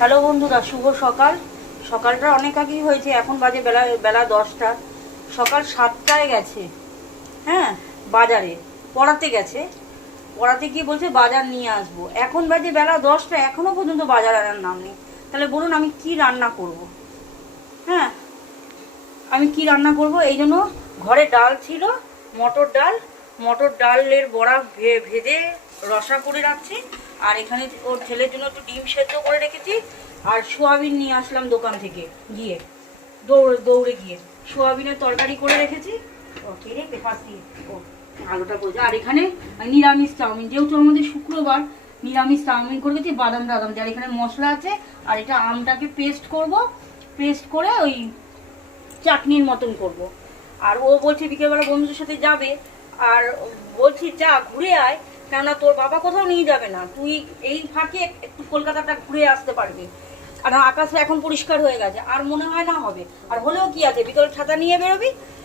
Hello বন্ধুরা, শুভ সকাল। সকালটা অনেক আগেই হয়েছে, এখন বাজে বেলা বেলা দশটা। সকাল সাতটায় গেছে হ্যাঁ বাজারে, পড়াতে গেছে। পড়াতে গিয়ে বলছে বাজার নিয়ে আসব। এখন বাজে বেলা দশটা এখনও পর্যন্ত বাজার আনার নাম নেই। তাহলে বলুন আমি কি রান্না করব? হ্যাঁ আমি কি রান্না করব? এই জন্য ঘরে ডাল ছিল, মটর ডাল, মটর ডালের বড়া ভেজে রসা করে রাখছি। আর এখানে ওর ছেলের জন্য একটু ডিম সেদ্ধ করে রেখেছি। আর সোয়াবিন নিয়ে আসলাম দোকান থেকে, গিয়ে। দৌড়ে দৌড়ে গিয়ে। সোয়াবিনের তরকারি করে রেখেছি। ও কে রে, পেপার দিয়ে। ও, আলুটা বলছে আর এখানে নিরামিষ চাউমিন। যেহেতু আমাদের শুক্রবার নিরামিষ চাউমিন করে গেছি বাদাম টাদাম যার এখানে মশলা আছে, আর এটা আমটাকে পেস্ট করব। পেস্ট করে ওই চাটনির মতন করব। আর ও বলছে, বিকেলবেলা বন্ধুদের সাথে যাবে। আর বলছি, যা, ঘুরে আয়। কেননা তোর বাবা কোথাও নিয়ে যাবে না। তুই এই ফাঁকে একটু কলকাতাটা ঘুরে আসতে পারবি। কারণ আকাশ এখন পরিষ্কার হয়ে গেছে। আর মনে হয় না হবে। আর হলেও কি আছে? বিকেল ছাতা নিয়ে বেরোবি?